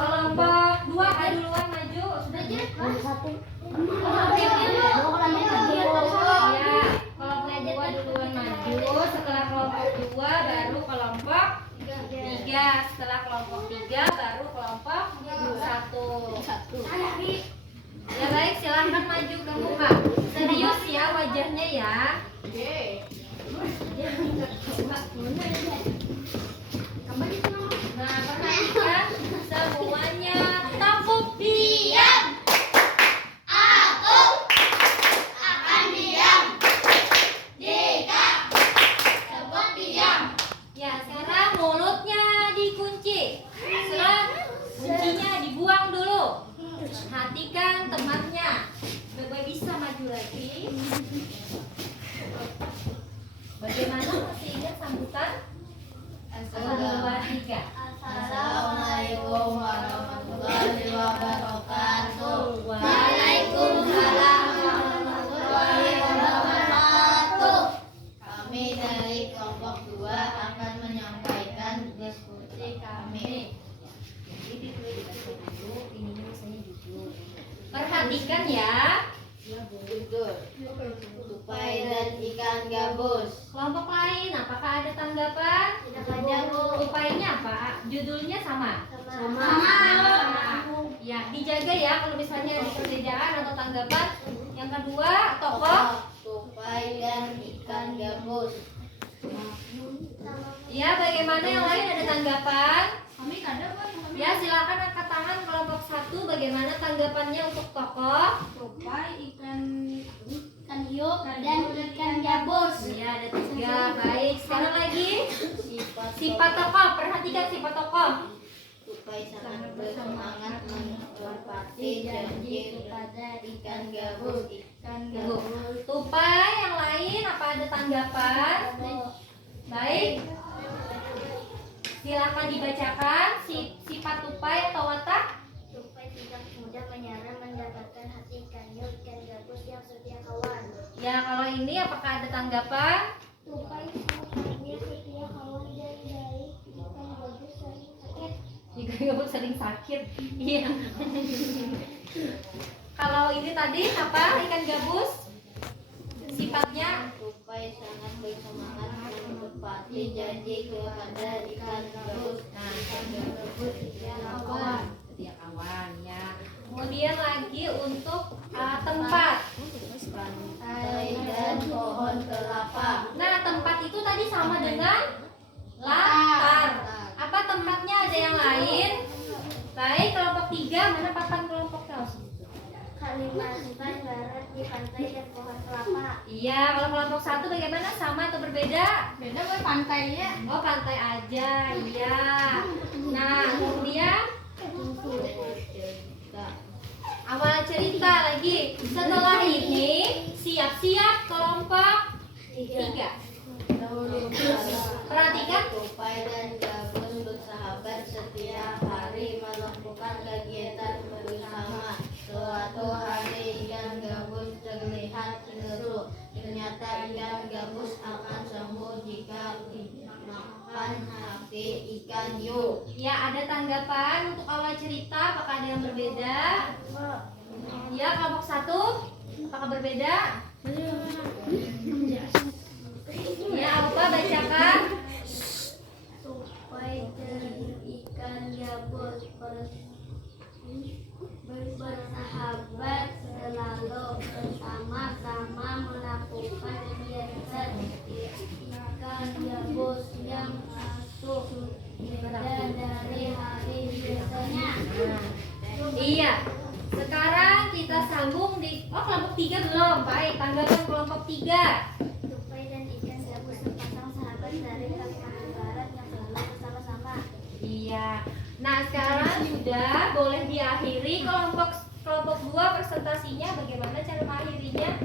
Kelompok 2 duluan maju. Sudah ya? Satu. Ya, kelompok 2 duluan maju. Setelah kelompok 2 baru kelompok 3. Setelah kelompok 3 baru kelompok 1. Ya baik, silahkan maju ke muka. Serius ya wajahnya ya. Nah, perhatikan semuanya tepuk diam. Aku akan diam jika tepuk diam. Ya, sekarang mulutnya dikunci. Setelah kuncinya dibuang dulu. Perhatikan temannya. Coba bisa maju lagi. Bagaimana, masih ingat sambutan? 1, 2, 3. Assalamualaikum warahmatullahi wabarakatuh. Waalaikumsalam warahmatullahi wabarakatuh. Kami dari kelompok 2 akan menyampaikan diskusi kami. Perhatikan ya. Judul tupai dan ikan gabus. Kelompok lain, apakah ada tanggapan? Tidak ada, Bu. Tupainya apa? Judulnya sama? Sama. Ya, dijaga ya kalau misalnya ada perbedaan atau tanggapan. Yang kedua, tokoh. Tupai dan ikan gabus. Ya, bagaimana yang lain ada tanggapan? Kami kada boy. Kami Ya, silakan angkat tangan kelompok 1. Bagaimana tanggapannya untuk tokoh? tupai, ikan hiu dan ikan gabus. Ya, ada 3. Baik, sekarang lagi sifat tokoh. Perhatikan sifat tokoh. Tupai sangat bersemangat menepati janji kepada ikan gabus. Tunggu. Tupai yang lain apa ada tanggapan? Baik. Silakan dibacakan sifat tupai atau watak. Tupai tidak mudah menyerah mendapatkan hati ikan hiu, ikan gabus yang setia kawan. Ya, kalau ini apakah ada tanggapan? Tupai sifatnya setia kawan dan baik, ikan gabus sering sakit. Jika gabus sering sakit. Iya. Kalau ini tadi apa? Ikan gabus? Sifatnya Tupai sangat bersemangat menepati janji kepada ikan gabus. nah, Ikan gabus setia kawan. setia kawan ya. Kemudian lagi untuk tempat. Pantai dan pohon kelapa. Nah, tempat itu tadi sama dengan latar. Apa tempatnya ada yang lain? Baik, kelompok 3 mana papan kelompoknya? Kalimantan Barat di pantai dan pohon kelapa. Iya, kalau kelompok 1 bagaimana? Sama atau berbeda? Beda boy pantainya. Oh, pantai aja. Iya. Nah, kemudian awal cerita lagi. Setelah ini siap-siap kelompok 3. Perhatikan. Tupai dan gabus bersahabat setiap hari melakukan kegiatan bersama. Suatu hari ikan gabus terlihat lesu. Ternyata ikan gabus akan sembuh jika dimakan hati ikan hiu. Ya, ada tanggapan untuk awal cerita? Apakah ada yang berbeda? Ya, kelompok 1 apakah berbeda? Ya, apa bacakan? Tupai dan ikan gabus bersahabat selalu bersama-sama melakukan kegiatan. Ikan gabus yang masuk beda dari hari biasanya. Iya. Sekarang kita sambung di kelompok 3 belum. Baik, tanggapan kelompok 3. Tupai dan ikan gabus sepasang sahabat dari Kalimantan Barat yang selalu bersama-sama. Iya. Nah, sekarang sudah boleh diakhiri kelompok 2 presentasinya. Bagaimana cara mengakhirinya?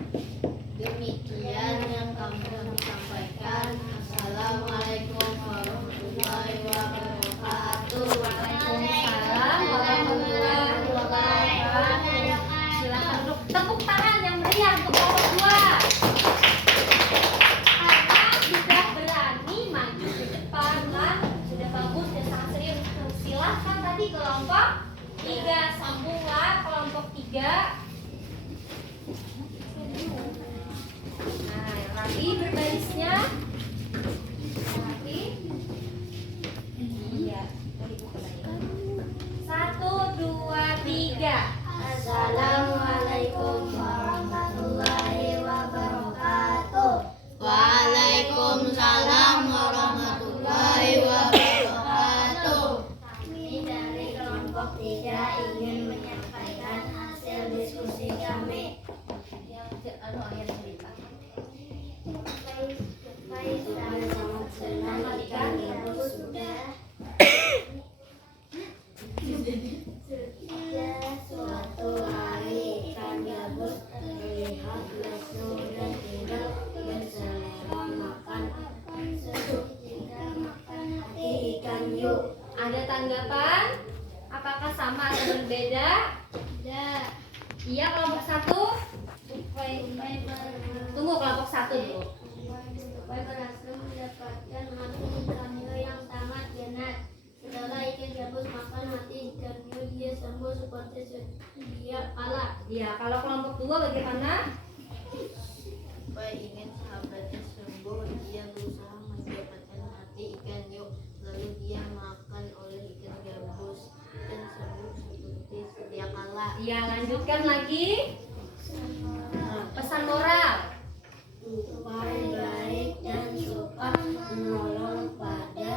Demikian yang kami sampaikan. Assalamualaikum warahmatullahi wabarakatuh. Waalaikumsalam warahmatullahi wabarakatuh. Silakan duduk. Tepuk tangan yang meriah untuk kelompok 2. Karena sudah berani maju ke depan lah. Sudah bagus dan sangat serius. Silakan tadi kelompok 3 sambunglah kelompok 3. Nah, yang rapi berbarisnya. Rapi. Iya. 1, 2, 3. Assalamualaikum warahmatullahi wabarakatuh. Waalaikumsalam warahmatullahi wabarakatuh. Kami dari kelompok 3 ingin menyampaikan hasil diskusi kami. Ayat cerita. Tupai sangat senang ikan gabus sudah suatu hari ikan gabus terlihat lesu dan tidak berselera makan jika makan hati ikan hiu. Ada tanggapan? Apakah sama atau berbeda? Tidak. Iya, kelompok 1. Tunggu kelompok 1 dulu. Tupai berhasil mendapatkan hati ikan hiu yang sangat ganas. Setelah ikan gabus makan hati ikan hiu, dia sembuh seperti sedia kala. Iya, kalau kelompok 2 bagaimana? Tupai ingin sahabatnya sembuh. Dia berusaha mendapatkan hati ikan hiu. Lalu dia makan oleh ikan gabus dan sembuh seperti sedia kala. Iya, lanjutkan lagi. Pesan moral. Tupai baik dan suka menolong pada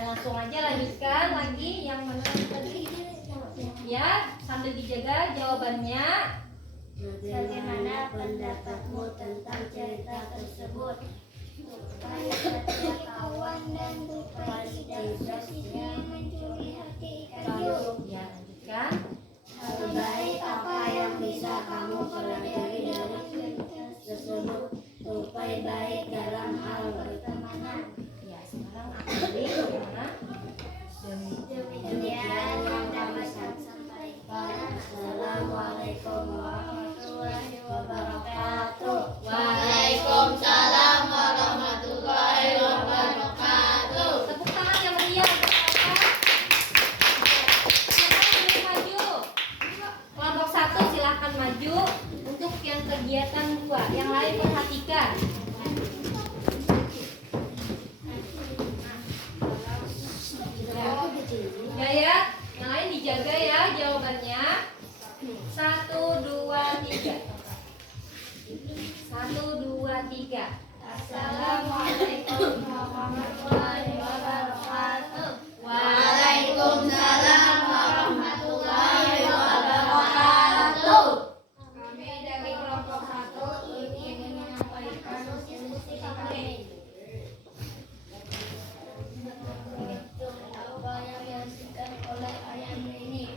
Ya, langsung aja lanjutkan lagi yang mana tadi. Ya, sambil dijaga jawabannya. Bagaimana pendapatmu tentang cerita tersebut? Supaya setiap kawan dan tupai tidak sia-sia mencuri hati ikan hiu. Ya, lanjutkan. Terbaik apa yang bisa kamu pelajari dari cerita tersebut? Tupai baik dalam hal pertemanan. Ya, sekarang akhiri bagaimana? Demikian yang dapat saya sampaikan. Assalamualaikum warahmatullahi wabarakatuh. Waalaikumsalam warahmatullahi wabarakatuh. Tepuk tangan yang meriah untuk apa? Silakan boleh maju. Kelompok 1 silahkan maju untuk yang kegiatan 2. Yang lain perhatikan. Gaya, yang lain dijaga ya jawabannya. 1, 2, 3. 1, 2, 3. Assalamualaikum warahmatullahi wabarakatuh. Waalaikumsalam warahmatullahi wabarakatuh. Kami dari kelompok 1 ingin menyampaikan visi kami. Apa yang dihasilkan oleh ayam ini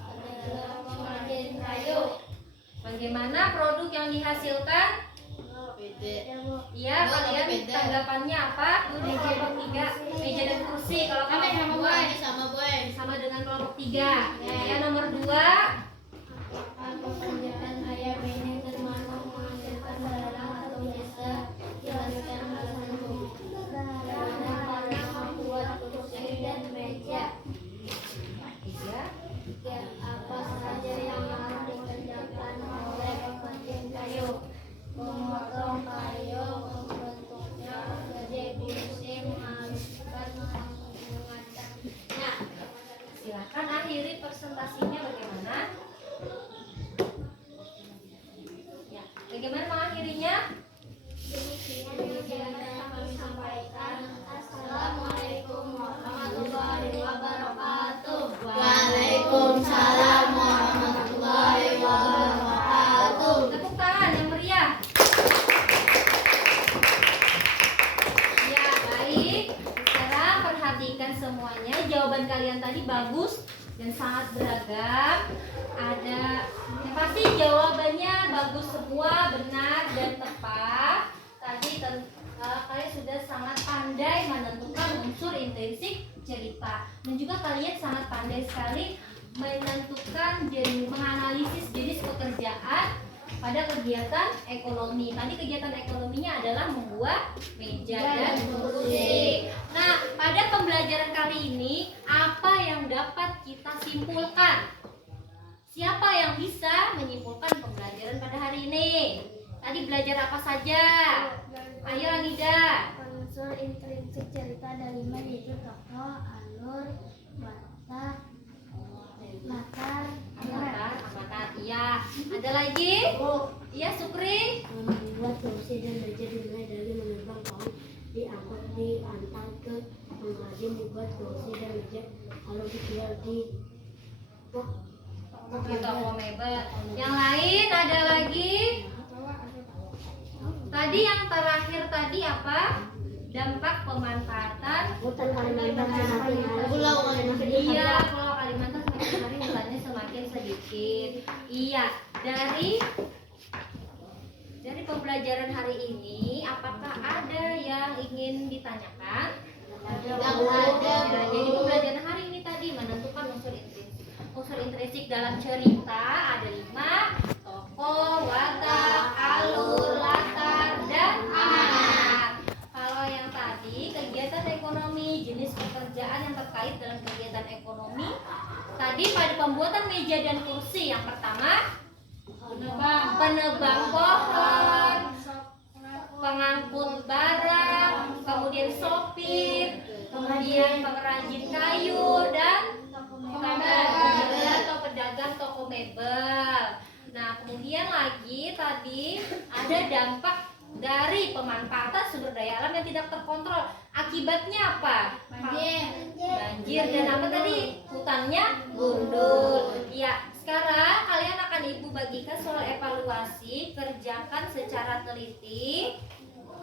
adalah pengrajin kayu. Bagaimana produk yang dihasilkan? Beda. Iya, kalian tanggapannya apa? Duduk kelompok 3, meja dan kursi. Kalau kelompok 2 Sama boy. sama dengan kelompok 3. Ya, nomor 2. Apakah pekerjaan ayam ini termasuk menghasilkan barang atau jasa? Jelaskan alasanmu. Karena membuat kursi dan meja. 3. Ya, apa saja yang harus dikerjakan oleh pengrajin kayu? Memotong kayu, membentuknya menjadi kursi, menghaluskan, mengacaknya. Silakan akhiri presentasinya bagaimana? Ya, bagaimana mengakhirinya? Demikian yang kami sampaikan. Assalamualaikum warahmatullahi wabarakatuh. Waalaikumsalam warahmatullahi wabarakatuh. Tepuk tangan yang meriah. Ya, baik. Sekarang perhatikan semuanya. Jawaban kalian tadi bagus dan sangat beragam. Ada yang pasti jawabannya bagus semua, benar dan tepat. Tadi kalian sudah sangat pandai menentukan unsur intrinsik cerita dan juga kalian sangat pandai sekali menentukan menganalisis jenis pekerjaan pada kegiatan ekonomi. Tadi kegiatan ekonominya adalah membuat meja dan kursi. Nah, pada pembelajaran kali ini apa yang dapat kita simpulkan? Siapa yang bisa menyimpulkan pembelajaran pada hari ini? Tadi belajar apa saja? Ayo Anida. Unsur intrinsik cerita ada 5 yaitu tokoh, alur, watak, latar, Amatar. Iya. Ada lagi? Iya, Sukri. membuat kursi dan meja dimulai dari menerbang pohon, diangkut, diantar ke pengrajin, dibuat kursi dan meja lalu dijual di Toko mebel. Yang lain ada lagi? Tadi yang terakhir tadi apa? Dampak pemanfaatan hutan Kalimantan semakin hari. Pulau Kalimantan. Iya, Pulau Kalimantan semakin hari hutannya semakin sedikit. Iya, dari pembelajaran hari ini, apakah ada yang ingin ditanyakan? Tidak ada. Ya, jadi pembelajaran hari ini tadi menentukan unsur intrinsik. Unsur intrinsik dalam cerita ada 5: tokoh, watak, alur, latar, dan amanat. Kalau yang tadi kegiatan ekonomi, jenis pekerjaan yang terkait dalam kegiatan ekonomi, tadi pada pembuatan meja dan kursi yang pertama penebang pohon, pengangkut barang, kemudian sopir, kemudian pengrajin kayu dan pedagang toko mebel. Nah, kemudian lagi tadi ada dampak dari pemanfaatan sumber daya alam yang tidak terkontrol. Akibatnya apa? banjir dan apa tadi? Hutannya gundul. Ya, sekarang kalian akan ibu bagikan soal evaluasi, kerjakan secara teliti.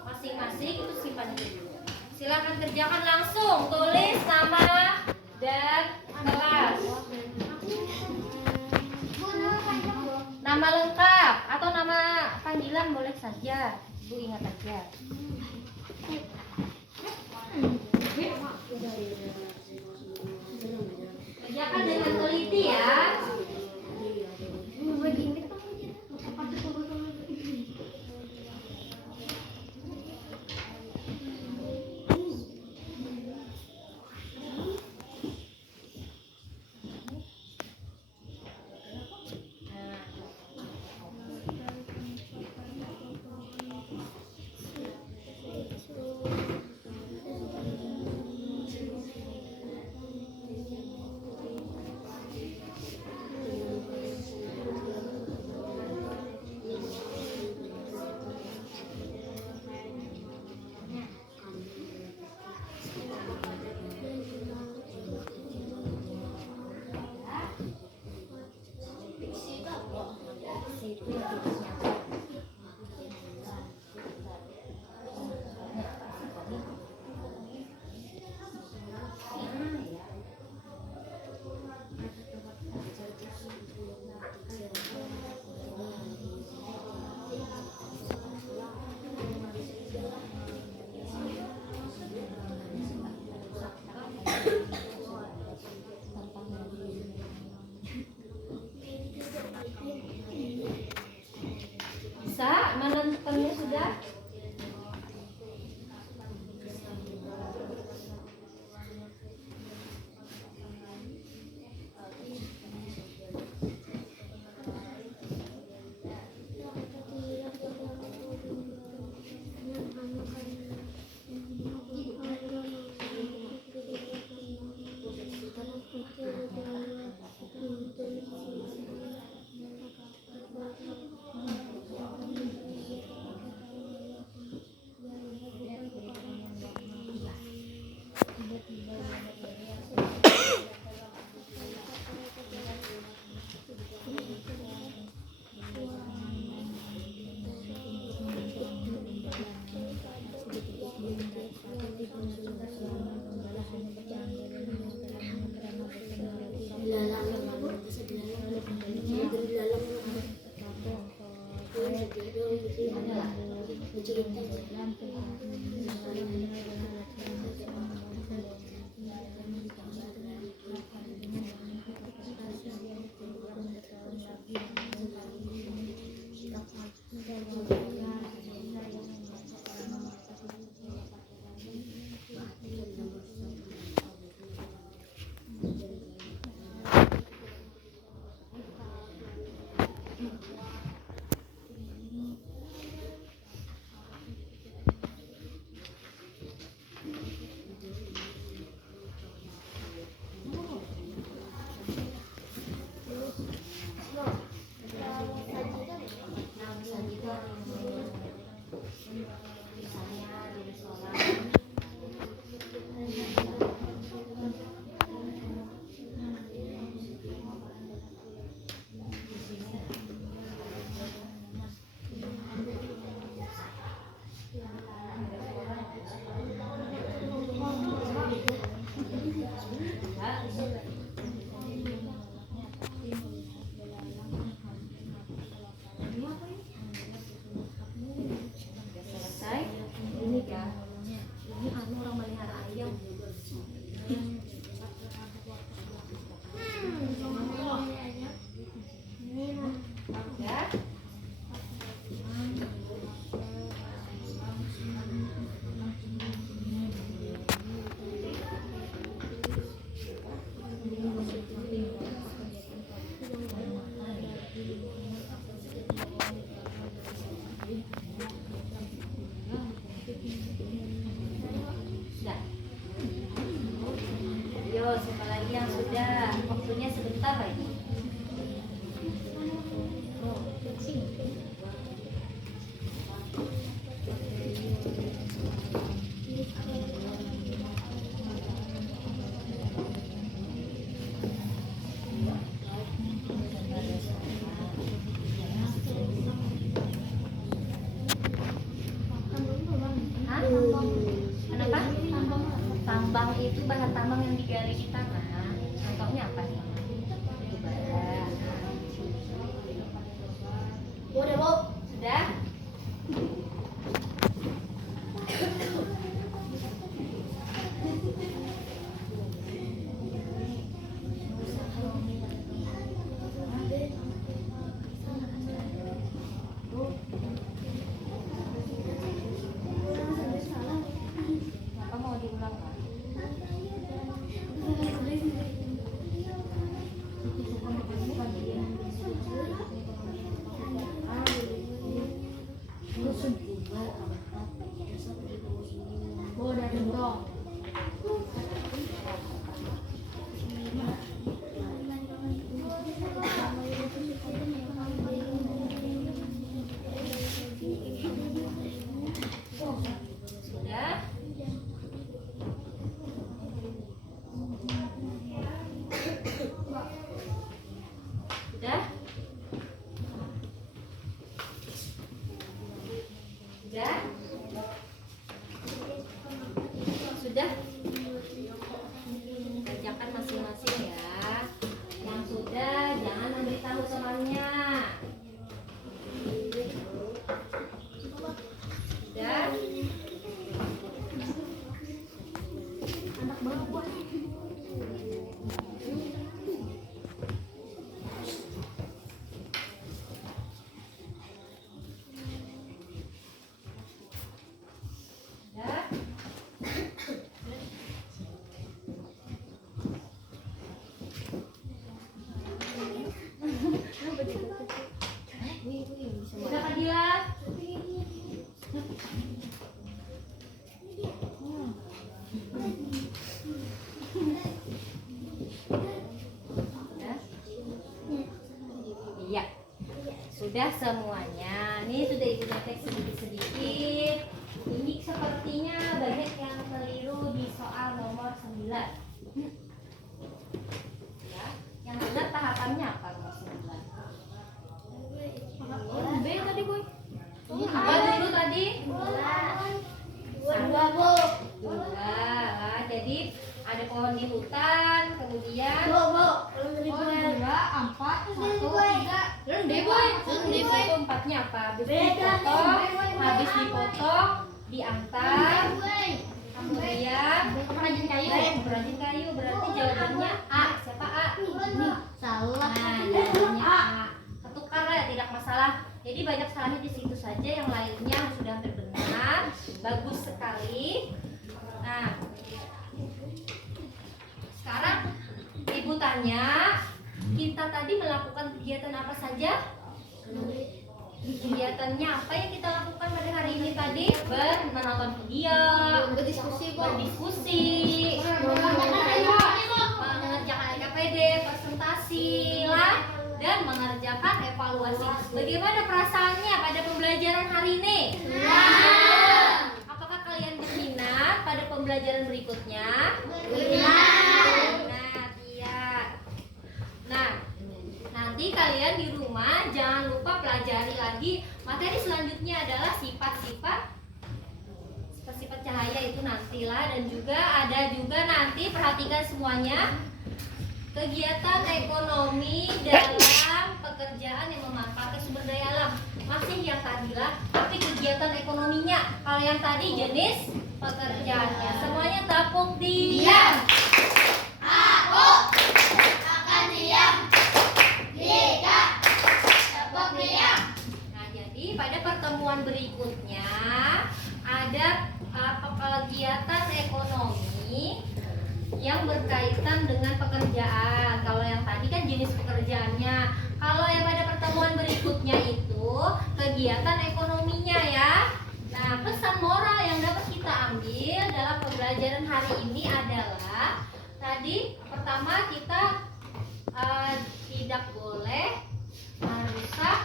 Masing-masing itu simpan dulu. Silakan kerjakan langsung, tulis nama dan kelas. Nama lengkap atau nama panggilan boleh saja. Ibu ingat aja. Kerjakan dengan teliti ya. Bisa? Menentukannya sudah? Siapa lagi yang sudah? Waktunya sebentar lagi. yang digali di tanah, contohnya apa nih? Bara. Udah, Bu. Sudah? Apa mau diulang Kak? Sudah? Sudah? Sudah? Sudah? Kerjakan masing-masing ya. Yang sudah jangan memberitahu temannya. Sudah? Sudah? Sudah Kadila? Sudah? Iya. Sudah semuanya. Ini sudah ibu cetek sedikit-sedikit. Ini sepertinya banyak yang keliru di soal nomor 9. Ya, yang benar tahapannya apa nomor 9? B tadi, Boy. Apa dulu tadi? Dua, Bu. Dua. Lah, jadi ada pohon di hutan, kemudian Bu, belum dari gue. 2, 4, 1, 3. Deh, Boy. Itu empatnya apa? Habis dipotong, diantar, kemudian perajin kayu. Berarti jawabannya A. Siapa A? Salah. Nah, jawabannya A. Ketukar ya, tidak masalah. Jadi banyak salahnya di situ saja, yang lainnya sudah hampir benar. Bagus sekali. Nah, sekarang ibu tanya, kita tadi melakukan kegiatan apa saja? Kegiatannya apa yang kita lakukan pada hari ini tadi? Menonton video, berdiskusi, mengerjakan KPD, presentasi lah, dan mengerjakan evaluasi. Bagaimana perasaannya pada pembelajaran hari ini? Apakah kalian berminat pada pembelajaran berikutnya? Berminat, iya. Nah, nanti kalian di rumah jangan lupa pelajari lagi materi selanjutnya adalah sifat-sifat cahaya itu nantilah, dan juga ada juga nanti perhatikan semuanya kegiatan ekonomi dalam pekerjaan yang memanfaatkan sumber daya alam. Masih yang tadilah, tapi kegiatan ekonominya. Kalau yang tadi jenis pekerjaannya. Semuanya tepuk diam. Nah, jadi pada pertemuan berikutnya ada kegiatan ekonomi yang berkaitan dengan pekerjaan. Kalau yang tadi kan jenis pekerjaannya. Kalau yang pada pertemuan berikutnya itu kegiatan ekonominya ya. Nah, pesan moral yang dapat kita ambil dalam pembelajaran hari ini adalah tadi pertama kita tidak boleh merusak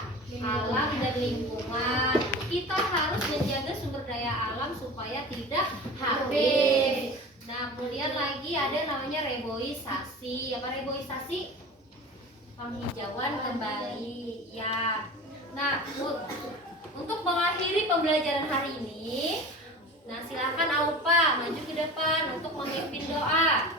alam dan lingkungan. Kita harus menjaga sumber daya alam supaya tidak habis. Nah, kemudian lagi ada namanya reboisasi. Apa reboisasi? Penghijauan kembali. Ya. Nah, untuk mengakhiri pembelajaran hari ini, nah silakan Aupa maju ke depan untuk memimpin doa.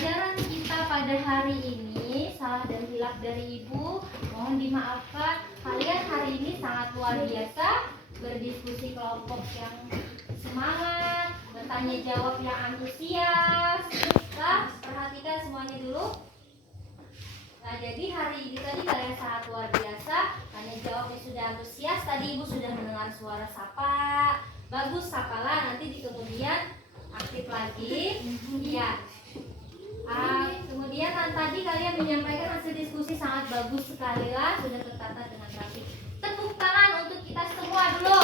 pelajaran kita pada hari ini salah dan hilaf dari Ibu mohon dimaafkan. Kalian hari ini sangat luar biasa, berdiskusi kelompok yang semangat, bertanya jawab yang antusias. Nah, perhatikan semuanya dulu. Nah, jadi hari ini tadi kalian sangat luar biasa, tanya jawabnya sudah antusias. Tadi Ibu sudah mendengar suara sapa. Bagus, sapalah, nanti di kemudian aktif lagi. Iya. Kemudian tadi kalian menyampaikan hasil diskusi sangat bagus sekali lah, sudah tertata dengan rapi. Tepuk tangan untuk kita semua dulu.